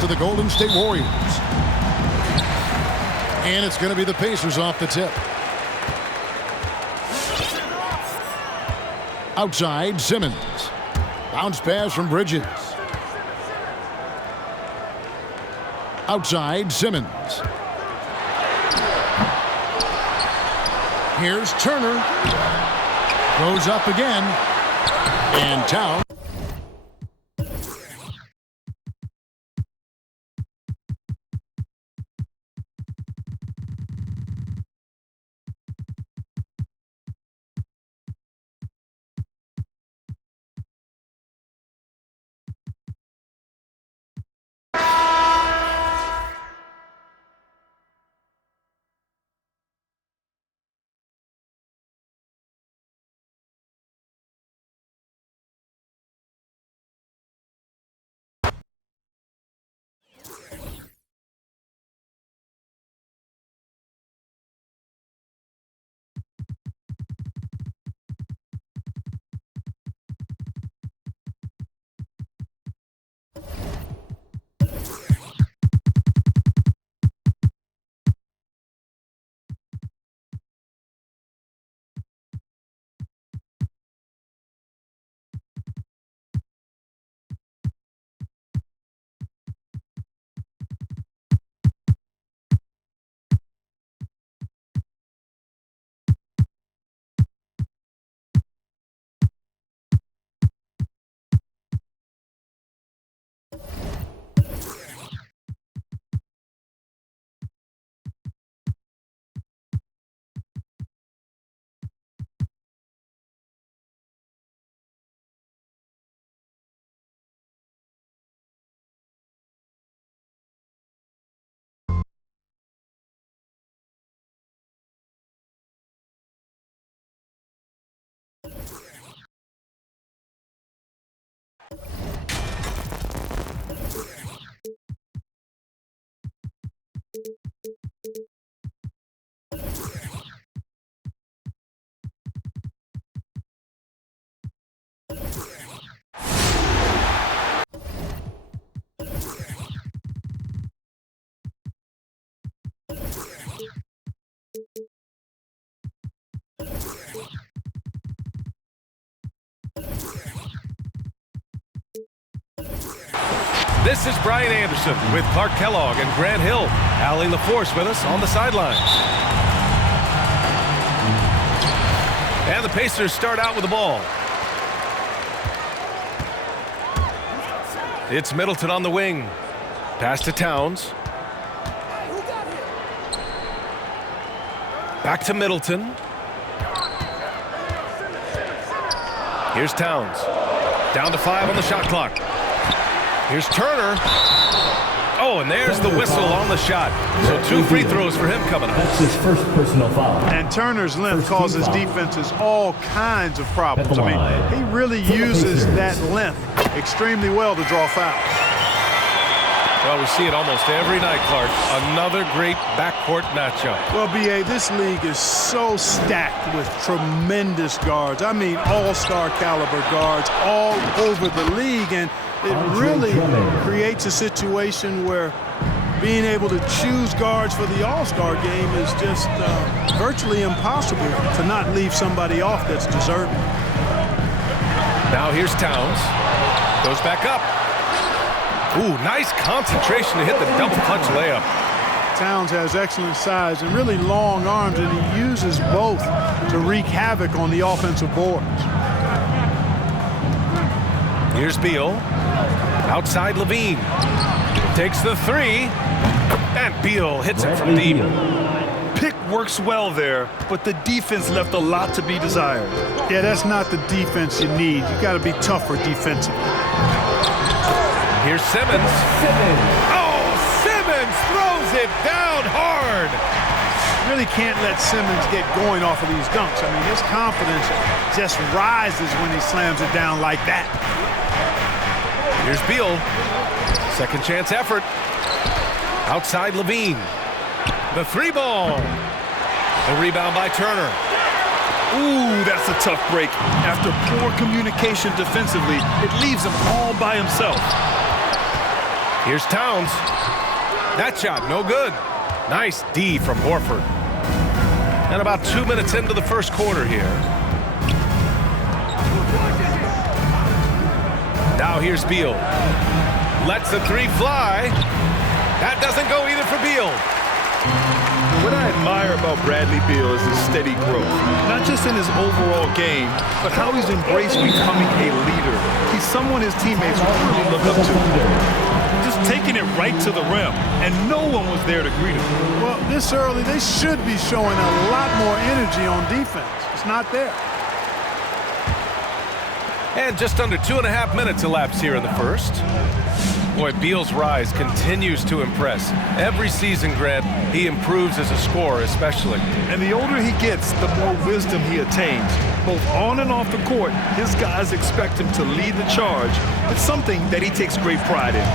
to the Golden State Warriors. And it's going to be the Pacers off the tip. Outside, Simmons. Bounce pass from Bridges. Outside, Simmons. Here's Turner. Goes up again. And Towns. This is Brian Anderson with Clark Kellogg and Grant Hill allying the force with us on the sidelines. And the Pacers start out with the ball. It's Middleton on the wing. Pass to Towns. Back to Middleton. Here's Towns. Down to 5 on the shot clock. Here's Turner. Oh, and there's the whistle on the shot. So 2 free throws for him coming up. That's his first personal foul. And Turner's length causes defenses all kinds of problems. I mean, he really uses that length extremely well to draw fouls. Well, we see it almost every night, Clark. Another great backcourt matchup. Well, B.A., this league is so stacked with tremendous guards. I mean, all-star caliber guards all over the league. And it really creates a situation where being able to choose guards for the All-Star game is just virtually impossible to not leave somebody off that's deserving. Now here's Towns. Goes back up. Ooh, nice concentration to hit the double clutch layup. Towns has excellent size and really long arms, and he uses both to wreak havoc on the offensive boards. Here's Beal. Outside Levine. Takes the 3. And Beal hits it from deep. Pick works well there, but the defense left a lot to be desired. Yeah, that's not the defense you need. You got to be tougher defensively. Here's Simmons. Oh, Simmons throws it down hard. Really can't let Simmons get going off of these dunks. I mean, his confidence just rises when he slams it down like that. Here's Beal. Second chance effort. Outside Levine. The 3-ball. The rebound by Turner. Ooh, that's a tough break. After poor communication defensively, it leaves him all by himself. Here's Towns. That shot, no good. Nice D from Horford. And about 2 minutes into the first quarter here. Now here's Beal. Lets the three fly. That doesn't go either for Beal. What I admire about Bradley Beal is his steady growth. Not just in his overall game, but how he's embraced becoming a leader. He's someone his teammates really look up to. Just taking it right to the rim, and no one was there to greet him. Well, this early, they should be showing a lot more energy on defense. It's not there. And just under 2.5 minutes elapsed here in the first. Boy, Beal's rise continues to impress. Every season, Grant, he improves as a scorer especially. And the older he gets, the more wisdom he attains. Both on and off the court, his guys expect him to lead the charge. It's something that he takes great pride in.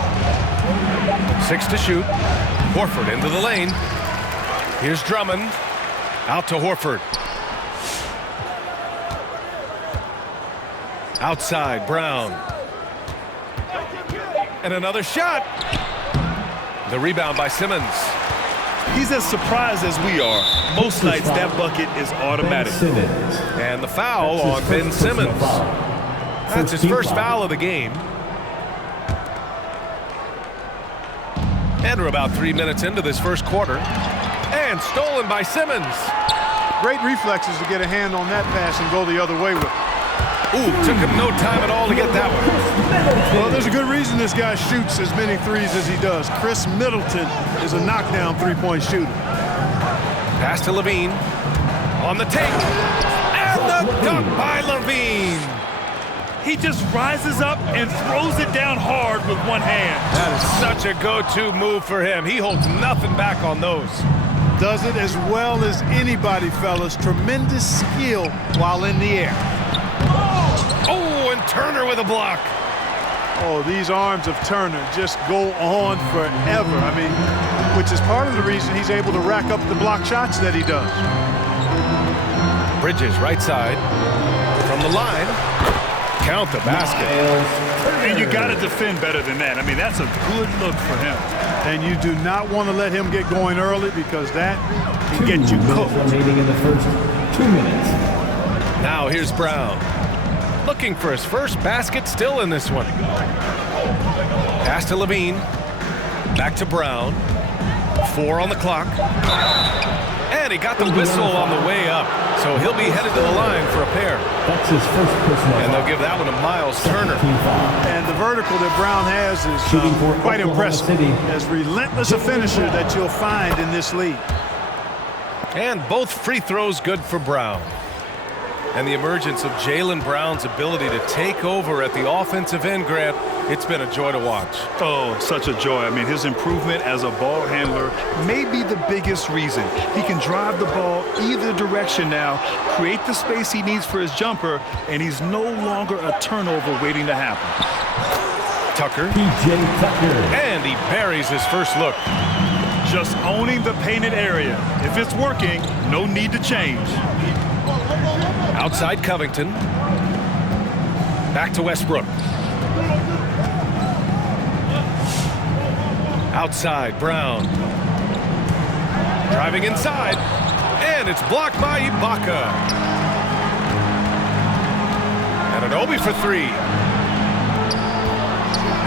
6 to shoot. Horford into the lane. Here's Drummond. Out to Horford. Outside, Brown. And another shot. The rebound by Simmons. He's as surprised as we are. Most nights that bucket is automatic. And the foul on Ben Simmons. That's his first foul of the game. And we're about 3 minutes into this first quarter. And stolen by Simmons. Great reflexes to get a hand on that pass and go the other way with it. Ooh, took him no time at all to get that one. Well, there's a good reason this guy shoots as many threes as he does. Chris Middleton is a knockdown three-point shooter. Pass to Levine. On the take. And the dunk by Levine. He just rises up and throws it down hard with one hand. That is such a go-to move for him. He holds nothing back on those. Does it as well as anybody, fellas. Tremendous skill while in the air. Oh, and Turner with a block. Oh, these arms of Turner just go on forever. I mean, which is part of the reason he's able to rack up the block shots that he does. Bridges, right side. From the line. Count the basket. And you got to defend better than that. I mean, that's a good look for him. And you do not want to let him get going early because that can get you cooked. Remaining in the first 2 minutes. Now here's Brown. Looking for his first basket, still in this one. Pass to Levine. Back to Brown. 4 on the clock. And he got the whistle on the way up. So he'll be headed to the line for a pair. That's his first personal. And they'll give that one to Miles Turner. And the vertical that Brown has is quite impressive. As relentless a finisher that you'll find in this league. And both free throws good for Brown. And the emergence of Jaylen Brown's ability to take over at the offensive end, Grant, it's been a joy to watch. Oh, such a joy. I mean, his improvement as a ball handler may be the biggest reason. He can drive the ball either direction now, create the space he needs for his jumper, and he's no longer a turnover waiting to happen. Tucker. P.J. Tucker. And he buries his first look. Just owning the painted area. If it's working, no need to change. Outside Covington. Back to Westbrook. Outside Brown. Driving inside. And it's blocked by Ibaka. And an Obi for 3.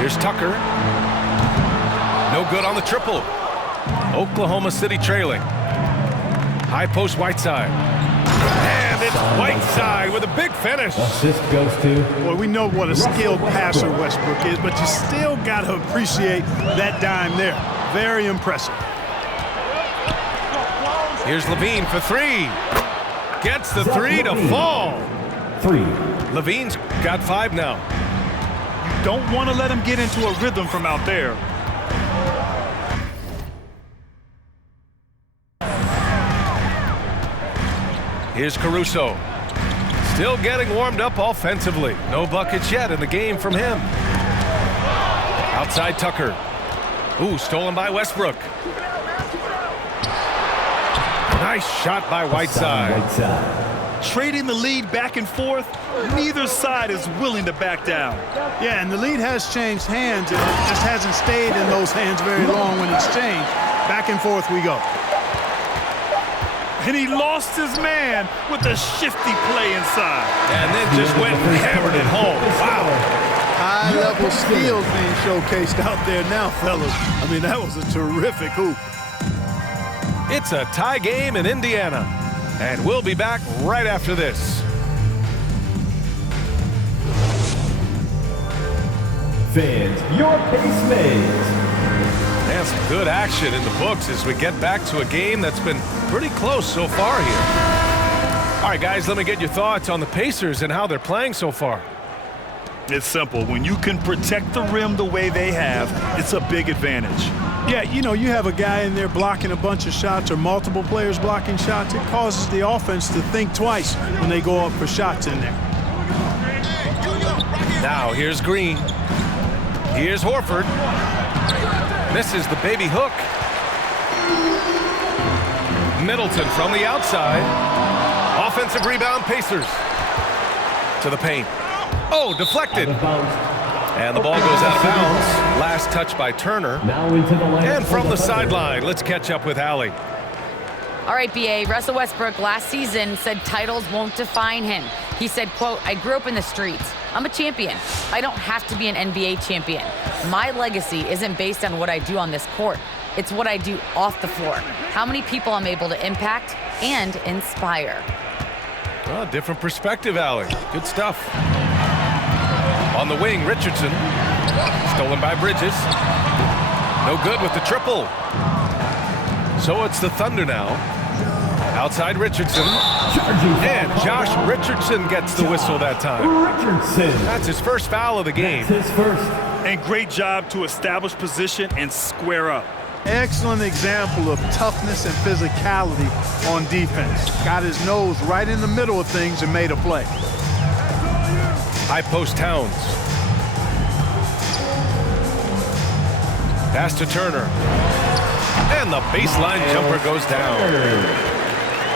Here's Tucker. No good on the triple. Oklahoma City trailing. High post Whiteside. And it's Whiteside with a big finish. Assist goes to. Well, we know what a skilled passer Westbrook is, but you still got to appreciate that dime there. Very impressive. Here's Levine for 3. Gets the 3 to fall. 3. Levine's got 5 now. You don't want to let him get into a rhythm from out there. Here's Caruso. Still getting warmed up offensively. No buckets yet in the game from him. Outside Tucker. Ooh, stolen by Westbrook. Nice shot by Whiteside. Trading the lead back and forth, neither side is willing to back down. Yeah, and the lead has changed hands, and it just hasn't stayed in those hands very long when it's changed. Back and forth we go. And he lost his man with a shifty play inside. And then just went and hammered it home. Wow. High-level skills being showcased out there now, fellas. I mean, that was a terrific hoop. It's a tie game in Indiana. And we'll be back right after this. Fans, your pace mates. And some good action in the books as we get back to a game that's been pretty close so far here. All right, guys, let me get your thoughts on the Pacers and how they're playing so far. It's simple. When you can protect the rim the way they have, it's a big advantage. Yeah, you know, you have a guy in there blocking a bunch of shots or multiple players blocking shots. It causes the offense to think twice when they go up for shots in there. Now, here's Green. Here's Horford. Misses the baby hook. Middleton from the outside. Offensive rebound, Pacers. To the paint. Oh, deflected. And the ball goes out of bounds. Last touch by Turner. Now into the lane. And from the sideline, let's catch up with Allie. All right, BA, Russell Westbrook last season said titles won't define him. He said, quote, "I grew up in the streets. I'm a champion. I don't have to be an NBA champion. My legacy isn't based on what I do on this court. It's what I do off the floor. How many people I'm able to impact and inspire." Oh, different perspective, Allie. Good stuff. On the wing, Richardson. Stolen by Bridges. No good with the triple. So it's the Thunder now. Outside Richardson. And Josh Richardson gets the whistle that time. Richardson. That's his first foul of the game. That's his first. And great job to establish position and square up. Excellent example of toughness and physicality on defense. Got his nose right in the middle of things and made a play. High post Towns. Pass to Turner. And the baseline jumper goes down.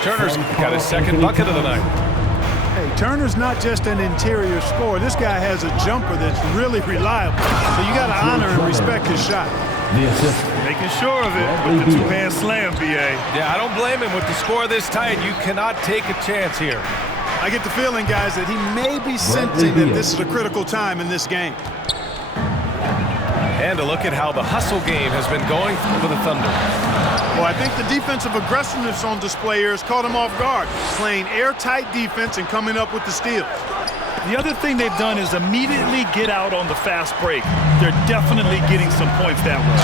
Turner's got his second bucket of the night. Hey, Turner's not just an interior scorer. This guy has a jumper that's really reliable. So you got to honor and respect his shot. The assist. Making sure of it with the two-hand slam, BA. Yeah, I don't blame him. With the score this tight, you cannot take a chance here. I get the feeling, guys, that he may be sensing that this is a critical time in this game. And a look at how the hustle game has been going for the Thunder. Well, I think the defensive aggressiveness on display here has caught him off guard, playing airtight defense and coming up with the steals. The other thing they've done is immediately get out on the fast break. They're definitely getting some points that way.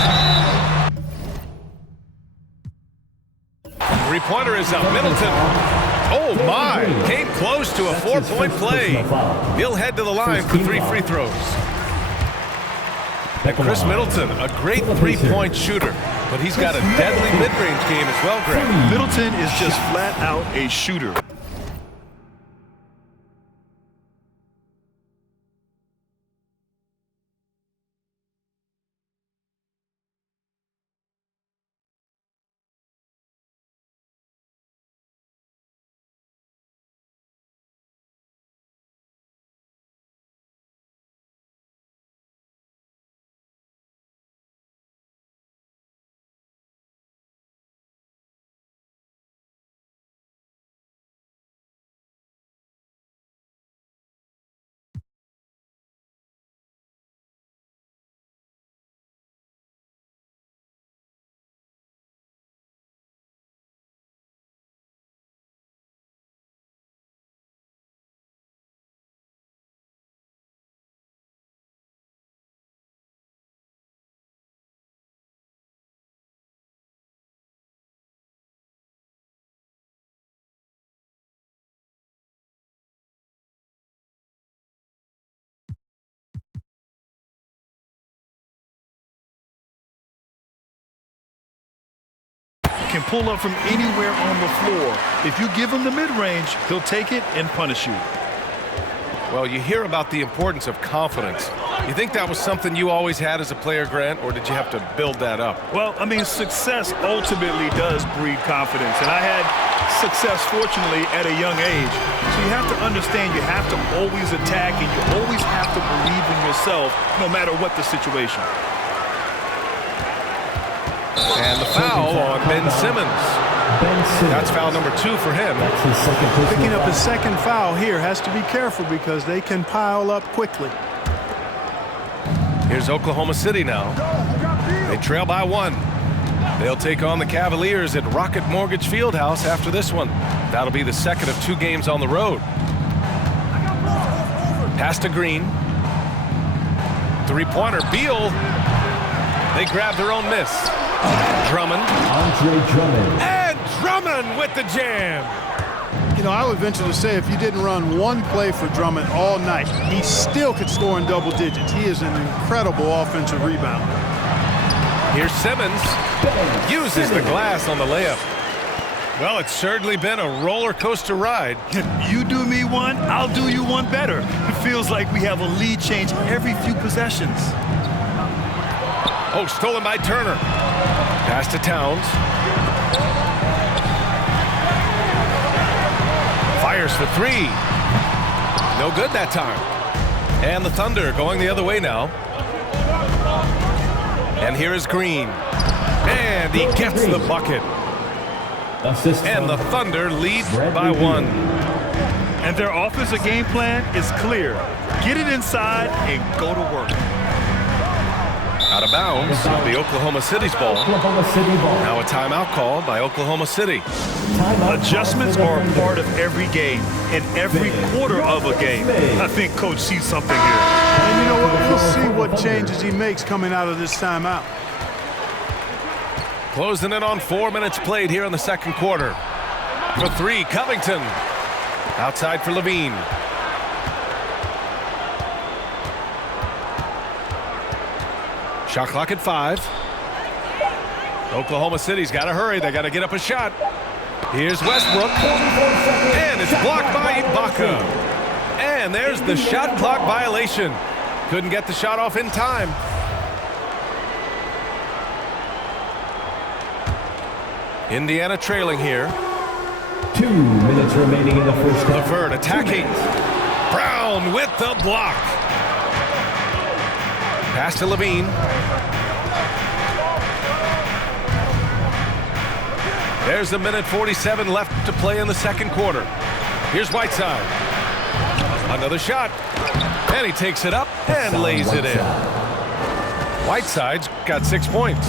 Three-pointer is up. Middleton. Oh, my. Came close to a four-point play. He'll head to the line for 3 free throws. And Chris Middleton, a great three-point shooter, but he's got a deadly mid-range game as well, Greg. Middleton is just flat out a shooter. Can pull up from anywhere on the floor. If you give him the mid-range, he'll take it and punish you. Well, you hear about the importance of confidence. You think that was something you always had as a player, Grant, or did you have to build that up? Well, I mean, success ultimately does breed confidence. And I had success, fortunately, at a young age. So you have to understand you have to always attack and you always have to believe in yourself no matter what the situation. And the foul on Ben Simmons. That's foul number 2 for him. That's his second personal Picking up foul. his second foul here. Has to be careful because they can pile up quickly. Here's Oklahoma City now. They trail by 1. They'll take on the Cavaliers at Rocket Mortgage Fieldhouse after this one. That'll be the second of 2 games on the road. Pass to Green. Three-pointer. Beal. They grab their own miss. Drummond. Andre Drummond. And Drummond with the jam. You know, I would venture to say if you didn't run one play for Drummond all night, he still could score in double digits. He is an incredible offensive rebounder. Here's Simmons. Uses the glass on the layup. Well, it's certainly been a roller coaster ride. You do me one, I'll do you one better. It feels like we have a lead change every few possessions. Oh, stolen by Turner. Pass to Towns. Fires for 3. No good that time. And the Thunder going the other way now. And here is Green. And he gets the bucket. Assist And the from Thunder lead Bradley by 1. And their offensive game plan is clear. Get it inside and go to work. Out of bounds, so the Oklahoma City's ball. Oklahoma City ball. Now a timeout called by Oklahoma City. Timeout Adjustments call for are the a part of every game and every quarter of a game. I think Coach sees something here. And you know what? We'll see what changes he makes coming out of this timeout. Closing in on 4 minutes played here in the second quarter. For 3, Covington. Outside for Levine. Shot clock at 5. Oklahoma City's got to hurry. They got to get up a shot. Here's Westbrook. And it's blocked by Ibaka. And there's the shot clock violation. Couldn't get the shot off in time. Indiana trailing here. 2 minutes remaining in the first half. LeVert attacking. Brown with the block. Pass to Levine. There's a minute 47 left to play in the second quarter. Here's Whiteside. Another shot. And he takes it up and lays it in. Whiteside's got 6 points.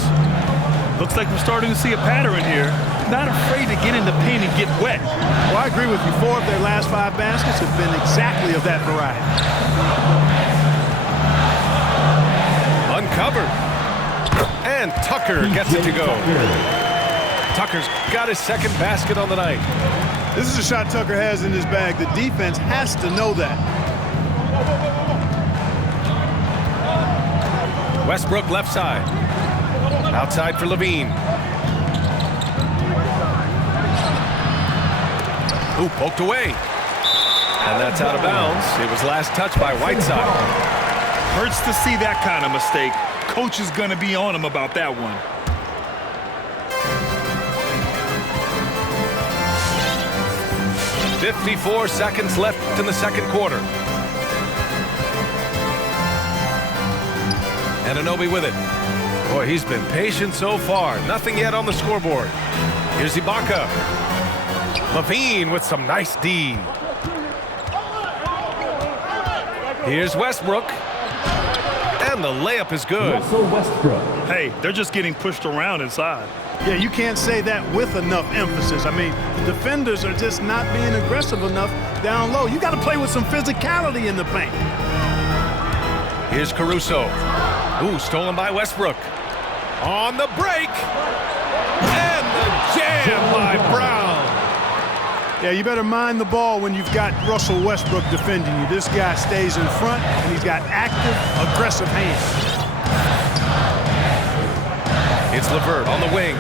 Looks like we're starting to see a pattern here. Not afraid to get in the paint and get wet. Well, I agree with you. 4 of their last 5 baskets have been exactly of that variety. Uncovered. And Tucker gets it to go. Tucker's got his second basket on the night. This is a shot Tucker has in his bag. The defense has to know that. Westbrook left side. Outside for Levine. Ooh, poked away. And that's out of bounds. It was last touched by Whiteside. Hurts to see that kind of mistake. Coach is going to be on him about that one. .54 seconds left in the second quarter. Anunoby with it. Boy, he's been patient so far. Nothing yet on the scoreboard. Here's Ibaka. Levine with some nice D. Here's Westbrook. And the layup is good. Russell Westbrook. Hey, they're just getting pushed around inside. Yeah, you can't say that with enough emphasis. I mean, the defenders are just not being aggressive enough down low. You got to play with some physicality in the paint. Here's Caruso. Ooh, stolen by Westbrook. On the break. And the jam by Brown. Yeah, you better mind the ball when you've got Russell Westbrook defending you. This guy stays in front, and he's got active, aggressive hands. It's LeVert on the wing.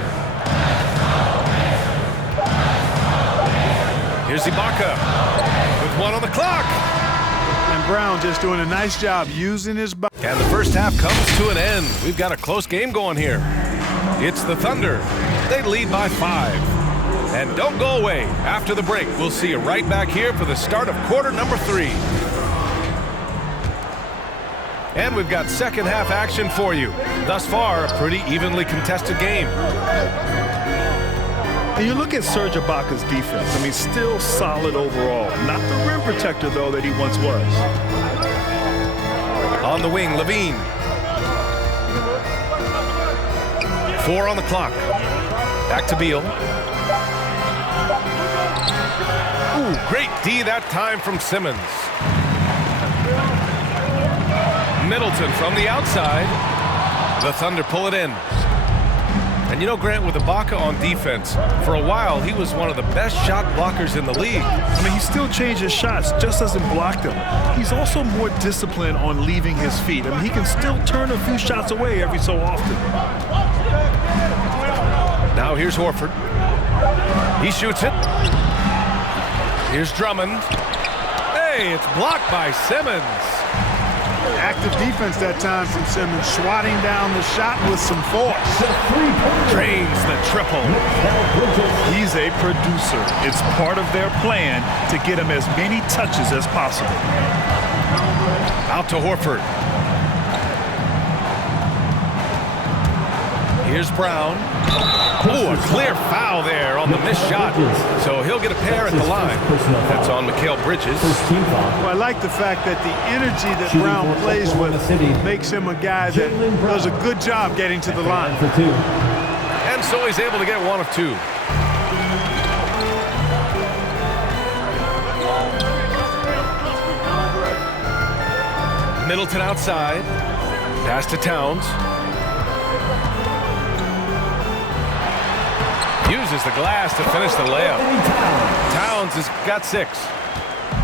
Here's Ibaka with 1 on the clock. And Brown just doing a nice job using his body. And the first half comes to an end. We've got a close game going here. It's the Thunder. They lead by 5. And don't go away. After the break, we'll see you right back here for the start of quarter number 3. And we've got second half action for you. Thus far, a pretty evenly contested game. And you look at Serge Ibaka's defense. I mean, still solid overall. Not the rim protector, though, that he once was. On the wing, Levine. 4 on the clock. Back to Beal. Ooh, great D that time from Simmons. Middleton from the outside. The Thunder pull it in. And you know, Grant, with Ibaka on defense, for a while he was one of the best shot blockers in the league. I mean, he still changes shots, just doesn't block them. He's also more disciplined on leaving his feet. I mean, he can still turn a few shots away every so often. Now here's Horford. He shoots it. Here's Drummond. Hey, it's blocked by Simmons. Active defense that time from Simmons, swatting down the shot with some force. Drains the triple. He's a producer. It's part of their plan to get him as many touches as possible. Out to Horford. Here's Brown. Ooh, a clear foul there on the missed shot. So he'll get a pair at the line. That's on Mikal Bridges. Well, I like the fact that the energy that Brown plays with makes him a guy that does a good job getting to the line. And so he's able to get 1 of 2. Middleton outside. Pass to Towns. Uses the glass to finish the layup. Towns has got 6.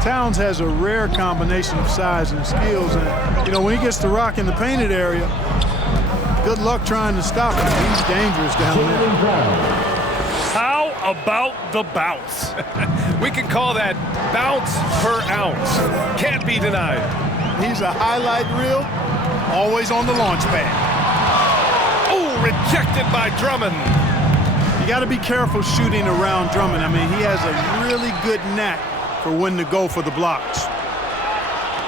Towns has a rare combination of size and skills, and you know, when he gets the rock in the painted area, good luck trying to stop him. He's dangerous down there. How about the bounce? We can call that bounce per ounce. Can't be denied. He's a highlight reel, always on the launch pad. Oh, rejected by Drummond. You got to be careful shooting around Drummond. I mean, he has a really good knack for when to go for the blocks.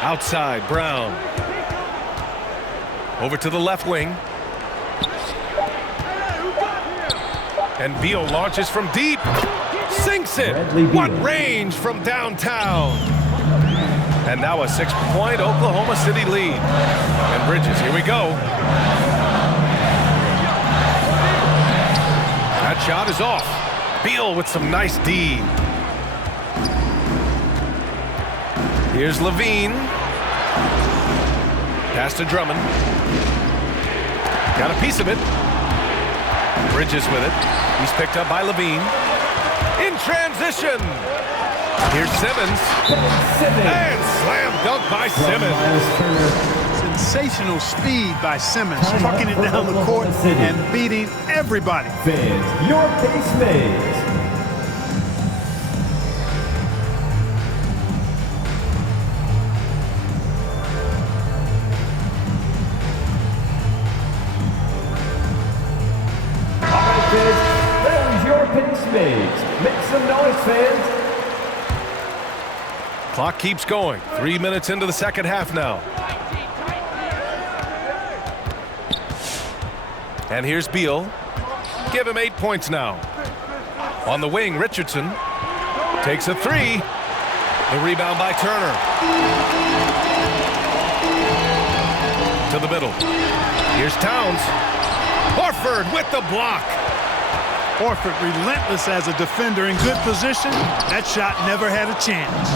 Outside, Brown. Over to the left wing. And Beal launches from deep. Sinks it. What range from downtown. And now a 6-point Oklahoma City lead. And Bridges, here we go. That shot is off. Beal with some nice D. Here's Levine. Pass to Drummond. Got a piece of it. Bridges with it. He's picked up by Levine. In transition. Here's Simmons. And slam dunk by Simmons. Sensational speed by Simmons, trucking it down the court and beating everybody. Fans, your base mates. All right, fans, there's your base mates. Make some noise, fans. Clock keeps going. 3 minutes into the second half now. And here's Beal. Give him 8 points now. On the wing, Richardson takes a 3. The rebound by Turner. To the middle. Here's Towns. Horford with the block. Horford relentless as a defender in good position. That shot never had a chance.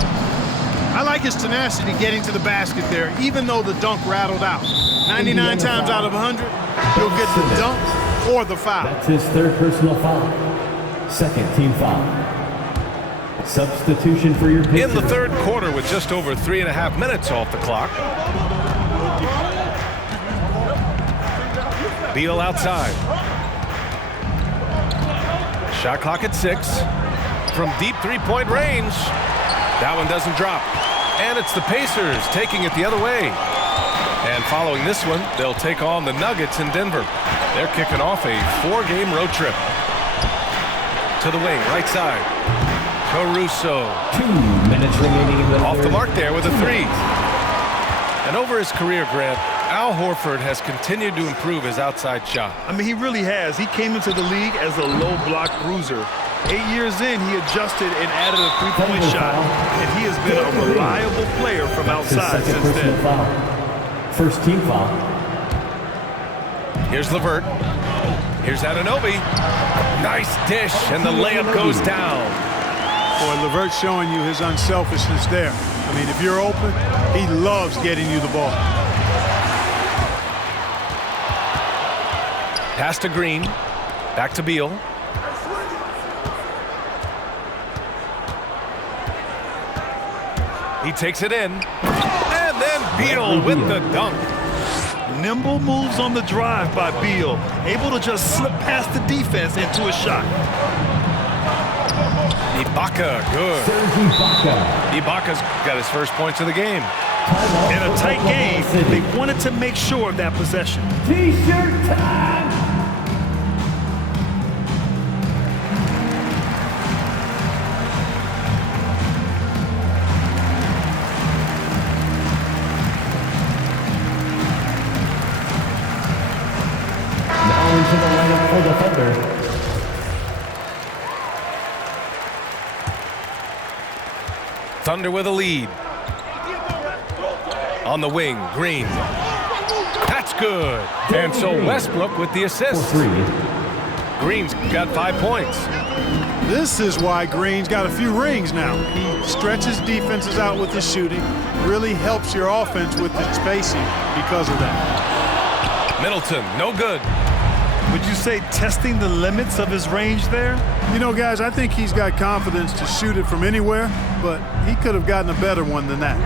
I like his tenacity getting to the basket there, even though the dunk rattled out. 99 times out of 100, he'll get the dunk or the foul. That's his 3rd personal foul. 2nd team foul. Substitution for your In the 3rd quarter with just over 3.5 minutes off the clock. Beal outside. Shot clock at 6. From deep 3-point range. That one doesn't drop. And it's the Pacers taking it the other way. And following this one, they'll take on the Nuggets in Denver. They're kicking off a 4-game road trip. To the wing, right side. Caruso. 2 minutes remaining in the Off the third. mark there with a three. And over his career, Grant, Al Horford has continued to improve his outside shot. I mean, he really has. He came into the league as a low block bruiser. 8 years in, he adjusted and added a three-point shot, and he has been a reliable player from outside His second since personal then. foul. First team foul. Here's LeVert. Here's Anunoby. Nice dish, and the layup goes down. Boy, LeVert's showing you his unselfishness there. I mean, if you're open, he loves getting you the ball. Pass to Green. Back to Beal. He takes it in. And then Beal with the dunk. Nimble moves on the drive by Beal, able to just slip past the defense into a shot. Ibaka, good. Serge Ibaka. Ibaka's got his first points of the game. In a tight game, they wanted to make sure of that possession. T-shirt time. Now into the lineup for the Thunder. Thunder with a lead. On the wing, Green. That's good. And so Westbrook with the assist. 3. Green's got 5 points. This is why Green's got a few rings now. He stretches defenses out with his shooting, really helps your offense with the spacing because of that. Middleton, no good. Would you say testing the limits of his range there? You know, guys, I think he's got confidence to shoot it from anywhere, but he could have gotten a better one than that.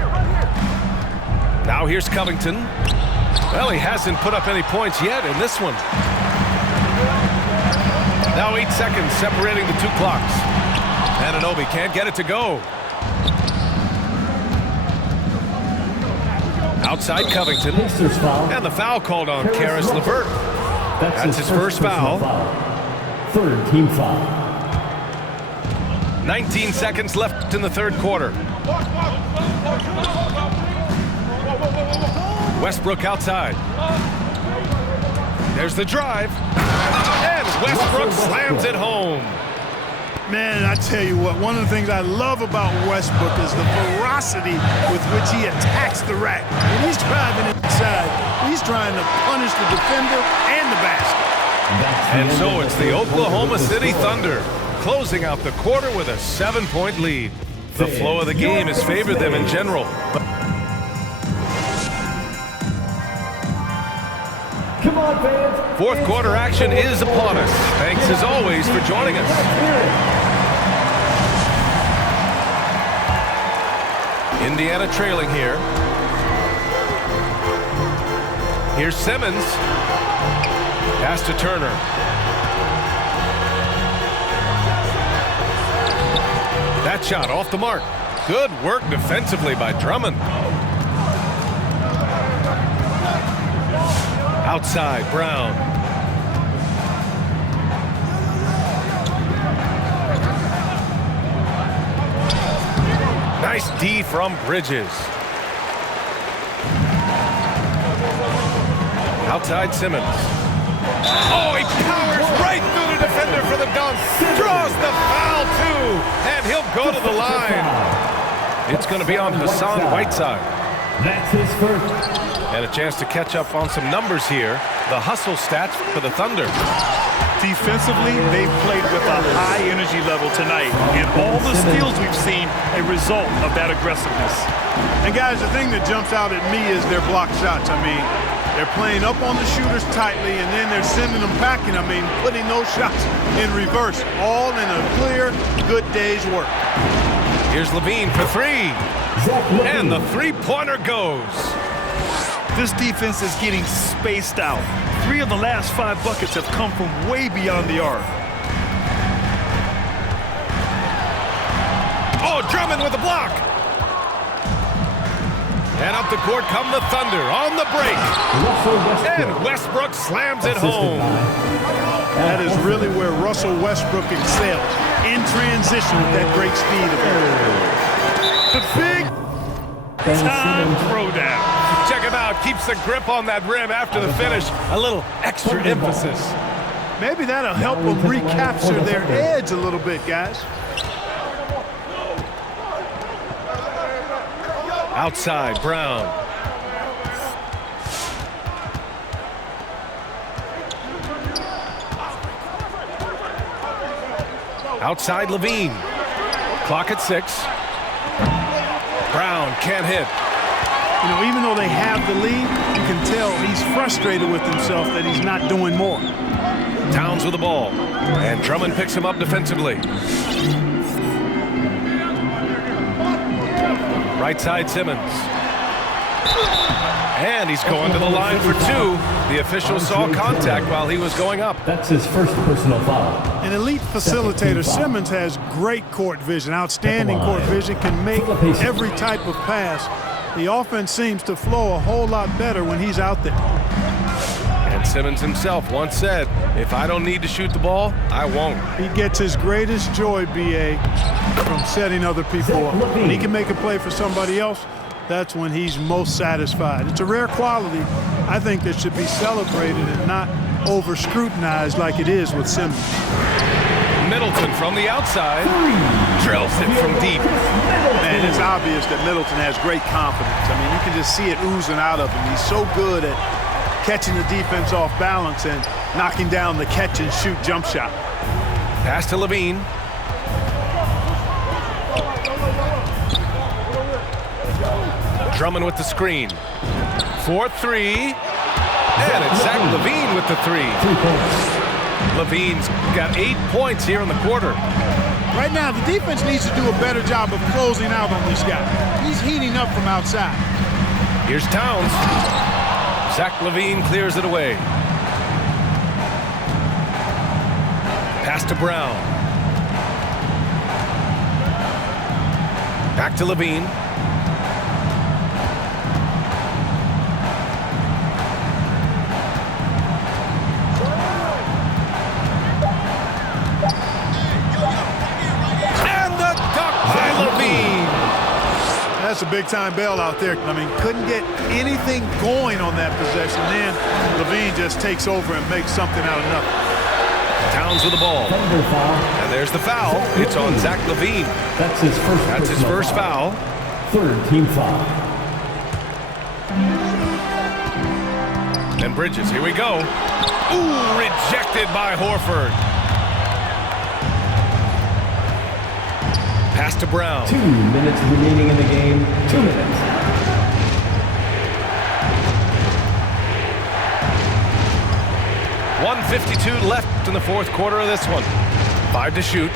Now here's Covington. Well, he hasn't put up any points yet in this one. Now 8 seconds separating the two clocks. Anunoby can't get it to go. Outside Covington. Pacers foul. And the foul called on Karis LeVert. That's his first personal foul. Third team foul. 19 seconds left in the third quarter. Westbrook outside. There's the drive. And Westbrook slams it home. Man, I tell you what, one of the things I love about Westbrook is the ferocity with which he attacks the rack. When he's driving inside, he's trying to punish the defender and the basket. And so it's the Oklahoma City Thunder closing out the quarter with a 7-point lead. The flow of the game has favored them in general. Come on, fans. Fourth quarter action is upon us. Thanks as always for joining us. Indiana trailing here. Here's Simmons. Pass to Turner. That shot off the mark. Good work defensively by Drummond. Outside, Brown. Nice D from Bridges. Outside Simmons. Oh, he powers right through the defender for the dunk. Draws the foul, too. And he'll go to the line. It's going to be on Hassan Whiteside. That's his first. And a chance to catch up on some numbers here. The hustle stats for the Thunder. Defensively, they've played with a high energy level tonight, and all the steals we've seen a result of that aggressiveness. And guys, the thing that jumps out at me is their block shots. I mean, they're playing up on the shooters tightly, and then they're sending them packing. I mean, putting those shots in reverse, all in a clear, good day's work. Here's Levine for three. And the three-pointer goes. This defense is getting spaced out. 3 of the last 5 buckets have come from way beyond the arc. Oh, Drummond with a block. And up the court come the Thunder on the break. And Westbrook slams it home. That is really where Russell Westbrook excels, in transition with that great speed of his. The big time throwdown. Check him out. Keeps the grip on that rim after the finish. A little extra emphasis. Maybe that'll help them recapture their edge a little bit, guys. Outside, Brown. Outside, Levine. Clock at 6. Brown can't hit. You know, even though they have the lead, you can tell he's frustrated with himself that he's not doing more. Towns with the ball. And Drummond picks him up defensively. Right side, Simmons. And he's going to the line for 2. The official saw contact while he was going up. That's his first personal foul. An elite facilitator, Simmons has great court vision, outstanding court vision, can make every type of pass. The offense seems to flow a whole lot better when he's out there. And Simmons himself once said, if I don't need to shoot the ball, I won't. He gets his greatest joy, B.A., from setting other people up. When he can make a play for somebody else, that's when he's most satisfied. It's a rare quality, I think, that should be celebrated and not over-scrutinized like it is with Simmons. Middleton from the outside drills it from deep. Man, it's obvious that Middleton has great confidence. I mean, you can just see it oozing out of him. He's so good at catching the defense off balance and knocking down the catch-and-shoot jump shot. Pass to Levine. Drummond with the screen. 4-3. And it's Zach Levine with the 3. 3 points. Levine's got 8 points here in the quarter. Right now, the defense needs to do a better job of closing out on this guy. He's heating up from outside. Here's Towns. Zach Levine clears it away. Pass to Brown. Back to Levine. That's a big-time bailout there. I mean, couldn't get anything going on that possession. Then Levine just takes over and makes something out of nothing. Towns with the ball. And there's the foul. It's on Zach Levine. That's his first foul. Third team foul. And Bridges, here we go. Ooh, rejected by Horford. Pass to Brown. 2 minutes remaining in the game. 2 minutes. .152 left in the fourth quarter of this one. 5 to shoot.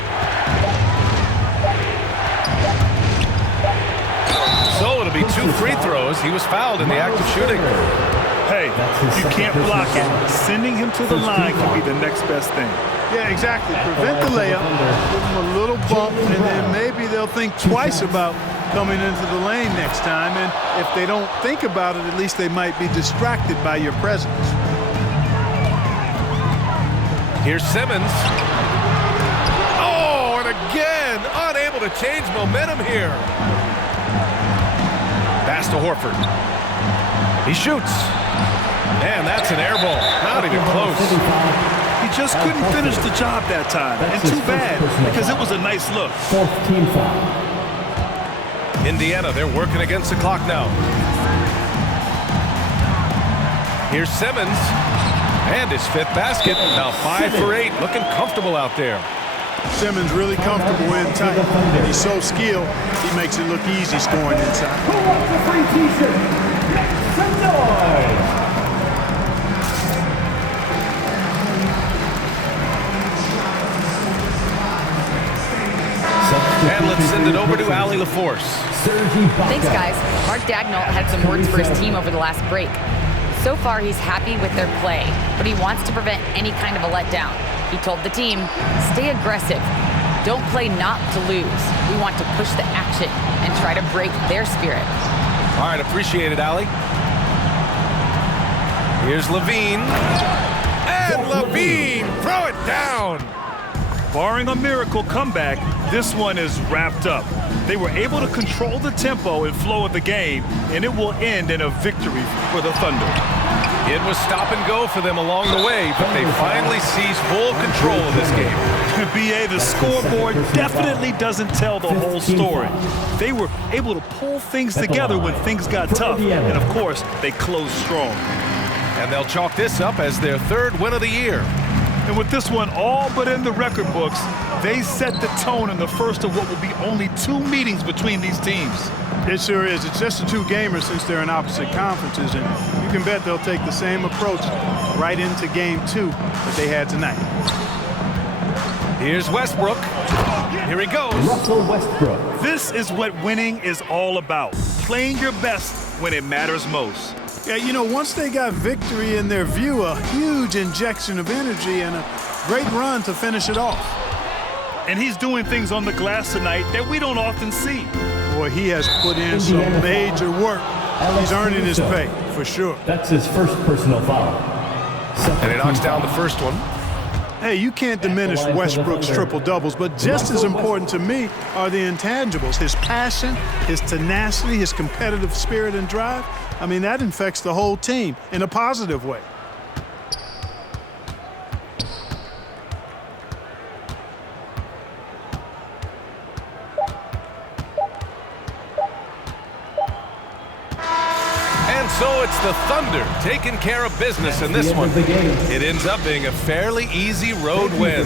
So it'll be 2 free throws. He was fouled in the act of shooting. Hey, if you can't block it, sending him to the line can be the next best thing. Yeah, exactly. Prevent the layup, give them a little bump, and then maybe they'll think twice about coming into the lane next time. And if they don't think about it, at least they might be distracted by your presence. Here's Simmons. Oh, and again, unable to change momentum here. Pass to Horford. He shoots. Man, that's an air ball. Not even close. He just couldn't finish the job that time. And too bad, because it was a nice look. Fourth team foul. Indiana, they're working against the clock now. Here's Simmons. And his 5th basket. Now 5 for 8. Looking comfortable out there. Simmons really comfortable in tight. And he's so skilled, he makes it look easy scoring inside. Who wants a free t-shirt? Make some noise! And let's send it over to Allie LaForce. Thanks, guys. Mark Dagnall had some words for his team over the last break. So far, he's happy with their play, but he wants to prevent any kind of a letdown. He told the team, stay aggressive. Don't play not to lose. We want to push the action and try to break their spirit. All right, appreciate it, Allie. Here's Levine. And Levine, throw it down. Barring a miracle comeback, this one is wrapped up. They were able to control the tempo and flow of the game, and it will end in a victory for the Thunder. It was stop and go for them along the way, but they finally seized full control of this game. BA, the scoreboard definitely doesn't tell the whole story. They were able to pull things together when things got tough, and of course, they closed strong. And they'll chalk this up as their third win of the year. And with this one all but in the record books, they set the tone in the first of what will be only 2 meetings between these teams. It sure is. It's just a 2-gamer since they're in opposite conferences, and you can bet they'll take the same approach right into game 2 that they had tonight. Here's Westbrook. Here he goes. Russell Westbrook. This is what winning is all about, playing your best when it matters most. Yeah, you know, once they got victory in their view, a huge injection of energy and a great run to finish it off. And he's doing things on the glass tonight that we don't often see. Boy, he has put in some major work. He's earning his pay, for sure. That's his first personal foul. And he knocks down the first one. Hey, you can't diminish Westbrook's triple-doubles, but just as important to me are the intangibles. His passion, his tenacity, his competitive spirit and drive. I mean, that infects the whole team in a positive way. And so it's the Thunder taking care of business in this one. It ends up being a fairly easy road win.